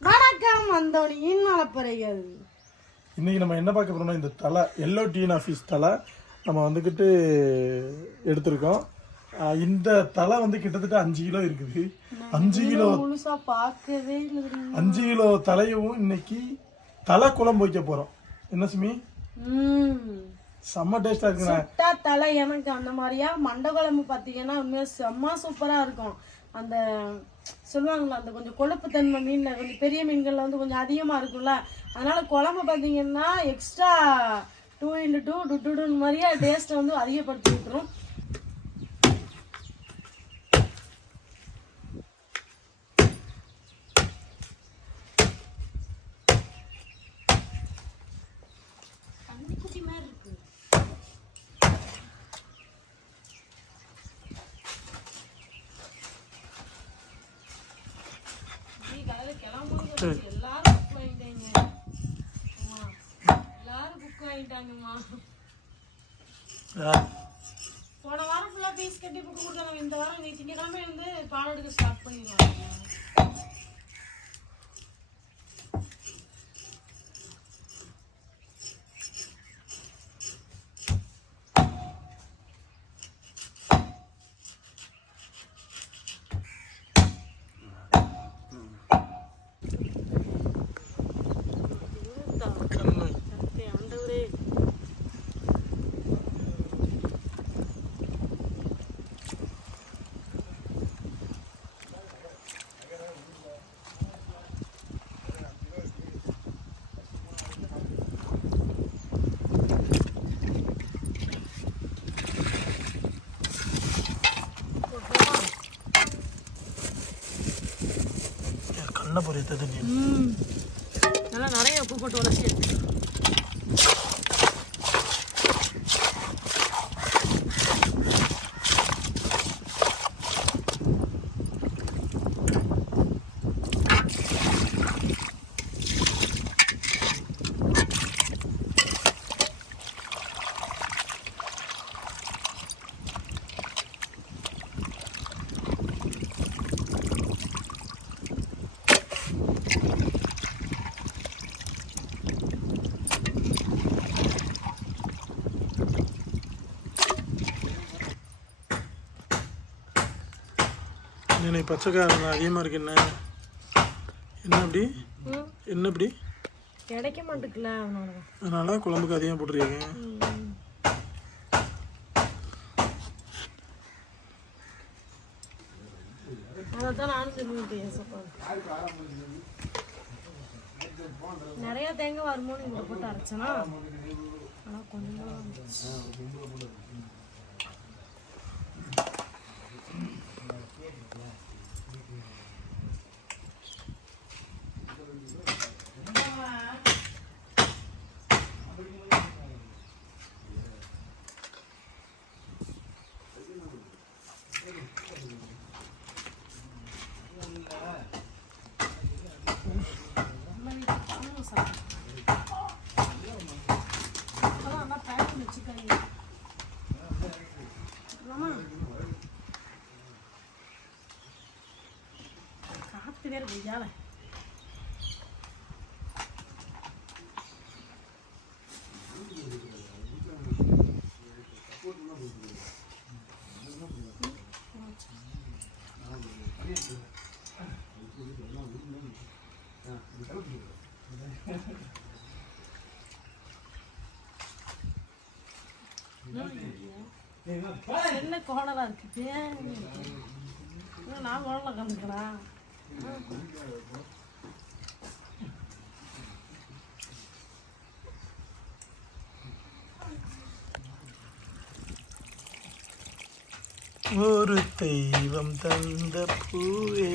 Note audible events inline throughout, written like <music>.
வணக்கம் வந்தோனியின் நலப்பறைகள் இன்னைக்கு நம்ம என்ன பார்க்க போறோம்னா இந்த தலை எல்லோ டீன் ஆஃபீஸ் தலை நம்ம வந்துக்கிட்டு எடுத்திருக்கோம். இந்த தலை வந்து கிட்டத்தட்ட அஞ்சு கிலோ இருக்குது. அஞ்சு கிலோ பார்க்கவே அஞ்சு கிலோ தலையவும் இன்னைக்கு தலை குழம்பு வைக்க போறோம். என்ன சுமி? செம்ம டேஸ்டா இருக்குண்ணா. சுட்டா தலை எனக்கு அந்த மாதிரியா? மண்டை குழம்பு பார்த்தீங்கன்னா உண்மையா செம்ம சூப்பராக இருக்கும். அந்த சொல்லுவாங்கல்ல அந்த கொஞ்சம் கொழுப்பு தன்மை மீனில் கொஞ்சம் பெரிய மீன்களில் வந்து கொஞ்சம் அதிகமாக இருக்கும்ல. அதனால குழம்பு பார்த்தீங்கன்னா extra two into two two two டூன்னு மாதிரியே டேஸ்ட்டை வந்து அதிகப்படுத்தி விட்டுரும் கன்னிக்குட்டி மாதிரி இருக்கு நீ காலையில கிளம்பும்போது சொல்லுச்சு, எல்லாரும் புக் வாங்கிட்டாங்க. எல்லாரும் புக் வாங்கிட்டாங்கம்மா. போன வாரம் ஃபுல்லாக ஃபீஸ் கட்டி புக் கொடுத்தாங்க. இந்த வாரம் நீ திங்கக்கிழமை வந்து பாடம் எடுக்க ஸ்டார்ட் பண்ணிடுவாங்க. கண்ணை பொரியத்தது நல்லா நிறைய உப்பு போட்டு உடச்சி என்ன பச்சைக்காரம் அதிகமாக இருக்கு என்ன என்ன அப்படி என்ன அப்படி கிடைக்க மாட்டேங்குல அதனால குழம்புக்கு அதிகமாக போட்டிருக்கீங்க நிறைய தேங்காய் வருமோன்னு போட்டு அரைச்சனா? ஆனால் கொஞ்சமாக காத்து வேற வெய்யால என்ன கோடலா இருக்கு? நான் கோடல கண்டுக்கலாம் ஒரு தெய்வம் தந்த பூவே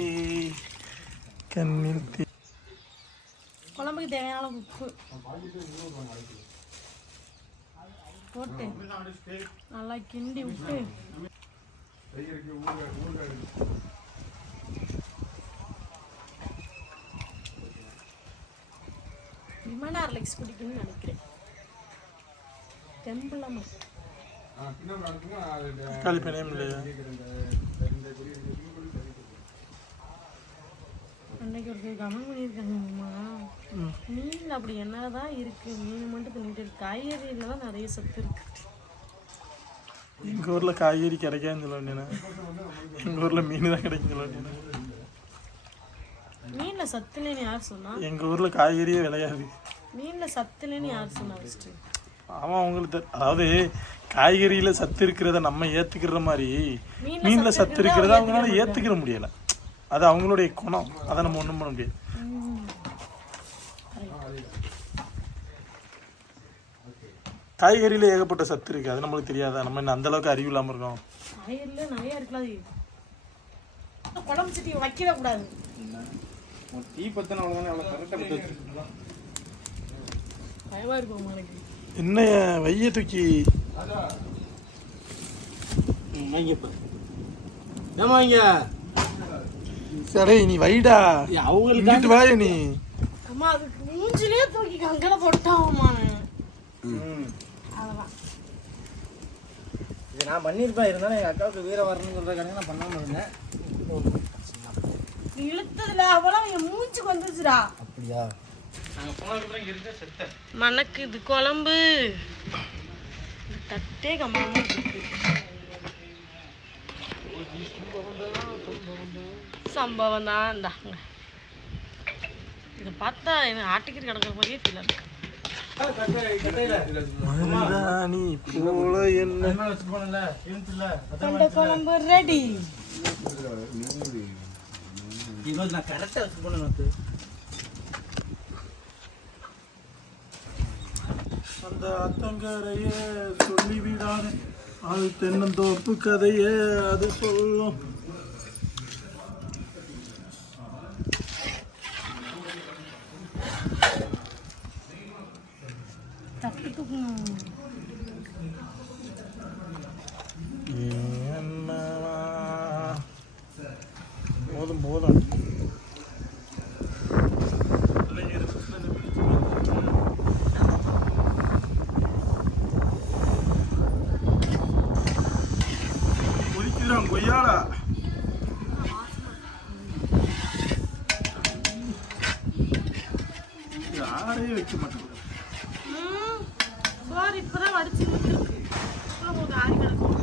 கண்ணில் குழம்புக்கு தேவையான உப்பு. போட்டு. நல்லா கிண்டி விட்டு. ஹார்லிக்ஸ் குடிக்கணும்னு நினைக்கிறேன். டெம்பிளம்மா அன்னைக்கு ஒருத்தர் கமெண்ட் பண்ணியிருக்காங்கம்மா மீன் அப்படி என்ன தான் இருக்குது மீன் மட்டும் தின்னுட்டு இருக்கு. காய்கறியில் தான் நிறைய சத்து இருக்குது எங்கள் ஊரில் காய்கறி கிடைக்காதுன்னு சொல்ல வேண்டியண்ணே எங்கள் ஊரில் மீன் தான் கிடைக்கும் சொல்ல வேண்டியண்ணே மீனில் சத்துலன்னு யார் சொன்னால் எங்கள் ஊரில் காய்கறியே விளையாது. மீன்ல சத்து இல்லைன்னு யார் சொன்னா ஃபர்ஸ்ட் ஆமாம் அவங்களுக்கு தெ- அதாவது காய்கறியில் சத்து இருக்கிறத நம்ம ஏற்றுக்கிற மாதிரி மீன்ல சத்து இருக்கிறத அவங்களால ஏற்றுக்கிற முடியலை. அது அவங்களுடைய குணம். அதை நம்ம ஒன்றும் பண்ண முடியாது. காய்கறியில் ஏகப்பட்ட சத்து இருக்குது அது நம்மளுக்கு தெரியாதா? நம்ம என்ன அந்த அளவுக்கு அறிவு இல்லாமல் இருக்கோம். காய்கறில நிறைய இருக்கலாம் குழம்பு சட்டி வைக்கவே கூடாது. டீ பத்தின அவ்வளோதானே அவ்வளோ கரெக்டாக பற்றி வச்சுருக்கலாம் பயமா இருக்கும் எனக்கு என்ன வைய தூக்கி வாங்கிப்ப. ஏமா இங்க? சரி நீ வைடா. அவங்களுக்கு வாய நீ. அம்மா அதுக்கு மூஞ்சிலே தூக்கி கங்கல போட்டாமா அதெல்லாம் இது நான் பண்ணியிருப்பேன் இருந்தாலும் எங்கள் அக்காவுக்கு வீர வரணும்னு சொல்கிறக்காக நான் பண்ணாமல் இருந்தேன். நீ இழுத்ததுல அவளாம் என் மூஞ்சுக்கு வந்துச்சுடா. அப்படியா? மணக்கு இது குழம்பு. தட்டே கம்மாம இருக்கு. சம்பவம் தான் இந்தாங்க. இதை பார்த்தா எனக்கு ஆட்டுக்கறி கிடக்கிற மாதிரியே ஃபீல் இருக்கு. குழம்பு ரெடி அந்த அத்தங்கரையே சொல்லிவிடாது. அது தென்னந்தோப்பு கதையே அது சொல்லும். தட்டுக்கு கொதிக்கிறான் கொய்யாடா யாரையும் வைக்க மாட்டேங்குது சோறு இப்பதான் வடிச்சு விட்டுருக்கு உங்களுக்கு ஆறி கிடக்கும்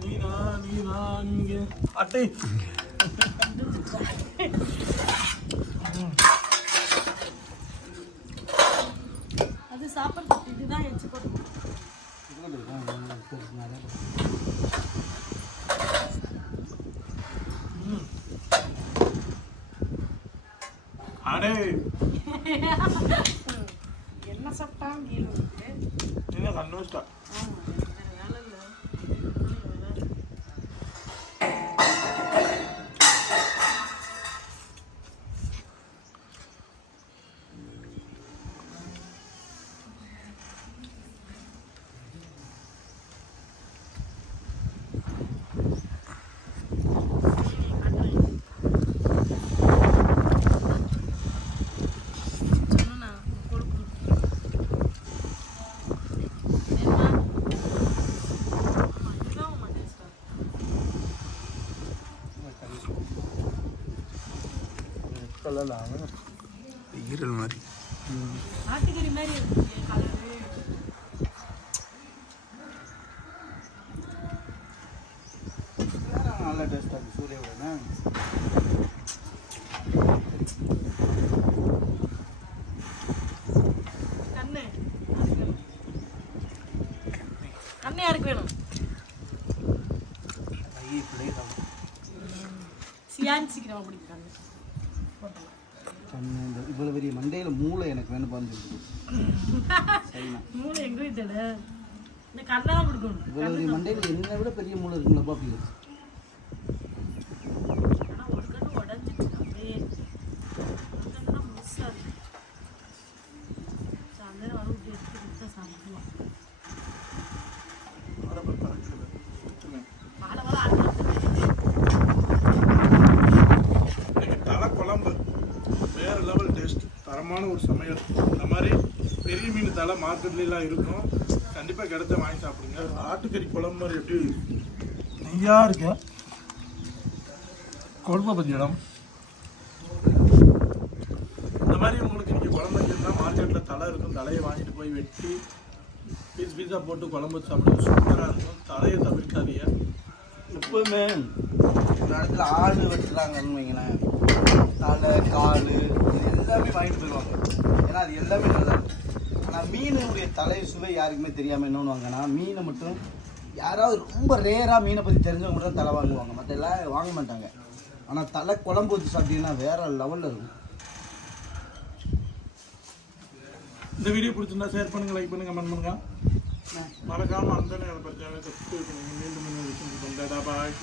நீனா நீனா நீங்க அட்டை அடே. <laughs> என்ன இருக்கு. என்ன கண்ணு சொல்லலாம். ஈரல் மாதிரி. ஆட்டுக்கறி மாதிரி இருக்கு கலரு நல்ல டேஸ்ட்டாக இருக்குது சூரியவோட கண்ணு. கண்ணு யாருக்கு வேணும்? சியான் சீக்கிரமா பிடிக்கும் சொன்னேன் இந்த இவ்வளோ பெரிய மண்டையில் மூளை எனக்கு வேணுப்பான்னு சொல்லிட்டு. சரிண்ணா. மூளை எங்க இந்த கண்ணை தான் பிடிக்கணும் இவ்வளோ பெரிய மண்டையில் என்னை விட பெரிய மூளை இருக்குங்களப்பா அப்படி ஆனா ஒரு கண்ணு உடஞ்சிட்டு அப்படியே ஒரு கண்ணு தான் முழுசா இருக்கு சரி, அந்த நேரம் வர விட்டு எடுத்து கொடுத்தா சாப்பிடுவோம் வாழை வாழை ஆடுறது இன்னைக்கு தலை குழம்பு வேற தரமான ஒரு சமையல் இந்த மாதிரி பெரிய மீன் தலை மார்க்கெட்லாம் இருக்கும். கண்டிப்பாக கிடைச்ச வாங்கி சாப்பிடுங்க. ஆட்டுக்கறி குழம்பு மாதிரி எப்படி நெய்யா இருக்கு? குழம்பு பத்தி இடம். இந்த மாதிரி உங்களுக்கு நீங்கள் குழம்பு வச்சிருந்தா மார்க்கெட்டில் தலை இருக்கும். தலையை வாங்கிட்டு போய் வெட்டி பீஸ் பீஸாக போட்டு குழம்பு வச்சு சாப்பிட சூப்பராக இருக்கும். தலையை தவிர்க்காதீங்க. எப்பவுமே ஒரு இடத்துல ஆடு வெட்டுறாங்கன்னு வைங்களேன். தலை கால் எல்லாமே வாங்கிட்டு போயிடுவாங்க. ஏன்னா அது எல்லாமே நல்லா இருக்கும் ஆனால் மீனுடைய தலை சுவை யாருக்குமே தெரியாமல் என்ன பண்ணுவாங்கன்னா மீனை மட்டும் யாராவது ரொம்ப ரேராக மீனை பற்றி தெரிஞ்சவங்க மட்டும் தலை வாங்குவாங்க. மற்ற எல்லாம் வாங்க மாட்டாங்க. ஆனால் தலை குழம்பு ஊற்றி சாப்பிட்டீங்கன்னா வேற லெவலில் இருக்கும். இந்த வீடியோ பிடிச்சிருந்தா ஷேர் பண்ணுங்க லைக் பண்ணுங்க கமெண்ட் பண்ணுங்க. மறக்காம அந்த நேரம் பிரச்சனை சப்ஸ்கிரைப் பண்ணுங்க மீண்டும் விஷயம் பாய்